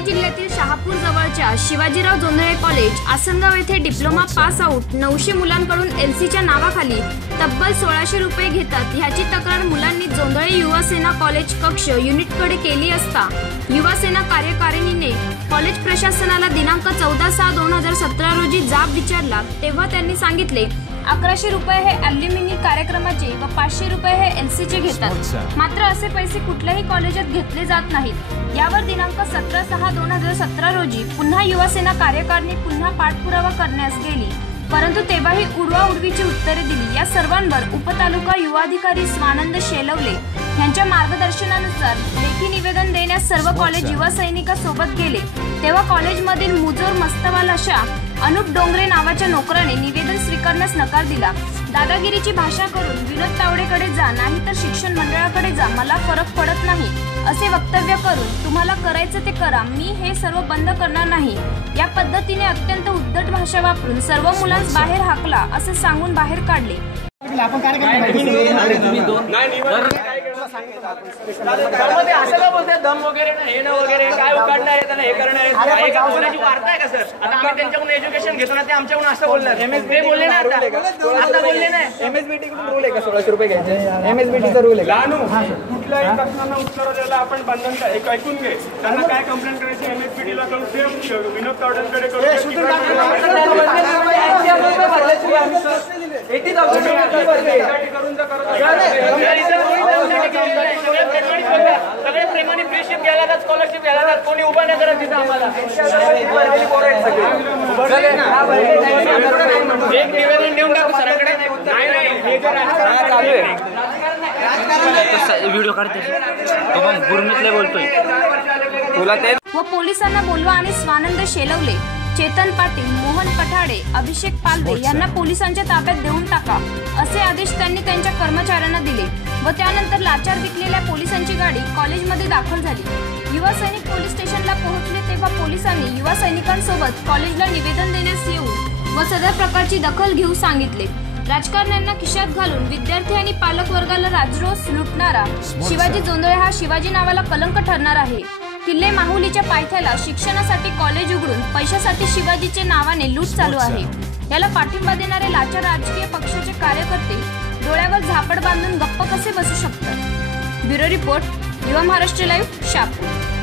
जिल्ह्यातील शहापूर जवळच्या शिवाजीराव जोंधळे कॉलेज आसनगाव येथे डिप्लोमा पास आऊट नऊशे मुलांकडून एलसीच्या नावाखाली तब्बल सोळाशे रुपये घेतात. ह्याची तक्रार मुलांनी जोंधळे युवा सेना कॉलेज कक्ष युनिटकडे केली असता. युवा सेना कार्यकारिणीने कॉलेज प्रशासनाला दिनांक चौदा सहा दोन हजार सतरा रोजी जाब विचारला तेव्हा त्यांनी सांगितले अकराशे रुपये हे अल्युमिनी कार्यक्रमाचे व पाचशे रुपये हे एलसीचे घेतात. मात्र असे पैसे कुठल्याही कॉलेजात घेतले जात नाहीत. यावर दिनांक सतरा दोन हजार सतरा रोजी पुन्हा युवा सेना कार्यकारिणी पुन्हा पाठपुरावा करण्यास गेली. परंतु तेव्हाही उडवा उडवीची उत्तरे दिली. या सर्वांवर उपतालुका युवाधिकारी स्वानंद शेलवले यांच्या मार्गदर्शनानुसार लेखी निवेदन देण्यास सर्व कॉलेज युवा सैनिकासोबत गेले. तेव्हा कॉलेजमधील मुजोर मस्तवाल अशा अनुप डोंगरे नावाच्या नोकराने निवेदन स्वीकारण्यास नकार दिला दादागिरीची भाषा करून विनोद तावडेकडे जा नाही तर शिक्षण मंडळाकडे जा मला फरक पडत नाही असे वक्तव्य करून तुम्हाला करायचं ते करा मी हे सर्व बंद करणार नाही या पद्धतीने अत्यंत उद्धट भाषा वापरून सर्व मुलांस बाहेर हाकला असे सांगून बाहेर काढले आपण त्यामध्ये असं का बोलताय? दम वगैरे ना हे ना वगैरे काय उकाडणार आहे त्याला हे करणार आहे. तुला एका मुलाची वार्ता आहे का सर? आता आम्ही त्यांच्याकडून एज्युकेशन घेतो ना ते आमच्याकडून असं बोलणार. एम एस बी बोलले ना आता. आता बोलले नाही एमएसबीटी कडून रूल आहे का सोळाशे रुपये घ्यायचे? एमएसबीटीचा रूल आहे का? लहानू कुठल्याही प्रश्नांना उत्तर द्यायला आपण बंधन एक ऐकून घे. त्यांना काय कंप्लेंट करायची एमएसपीटी ला करू दे विनोद तावडेंकडे एटी थाउजंड करून जातात स्कॉलरशिप जातात कोणी उभा नाही करत तिथं आम्हाला. एक निवेदन देऊन टाकू सरांकडे. नाही नाही जर चालू आहे. व्हिडिओ काढते. तो पण गुरमीतले बोलतोय. तुला ते व पोलिसांना बोलवा आणि स्वानंद शेलवले चेतन पाटील मोहन पठाडे अभिषेक पालवे यांना पोलिसांच्या ताब्यात देऊन टाका. असे आदेश त्यांनी त्यांच्या कर्मचाऱ्यांना दिले व त्यानंतर लाचार दिखलेल्या पोलिसांची गाडी कॉलेजमध्ये दाखल झाली. युवा सैनिक पोलीस स्टेशनला पोहोचले तेव्हा पोलिसांनी युवा सैनिकांसोबत कॉलेजला निवेदन देण्यास येऊन व सदर प्रकारची दखल घेऊ सांगितले. राजकारण्यांना खिशात घालून विद्यार्थी आणि पालक वर्गाला राजरोस लुटणारा शिवाजी जोंधळे हा शिवाजी नावाला कलंक ठरणार आहे. किल्ले माहुलीच्या पायथ्याला शिक्षणासाठी कॉलेज उघडून पैशासाठी शिवाजीचे नावाने लूट चालू आहे. याला पाठिंबा देणारे लाचार राजकीय पक्षाचे कार्यकर्ते डोळ्यावर बांधून गप्प कसे बसू शकतात ब्युरो रिपोर्ट युवा महाराष्ट्र लाईव्ह शापूर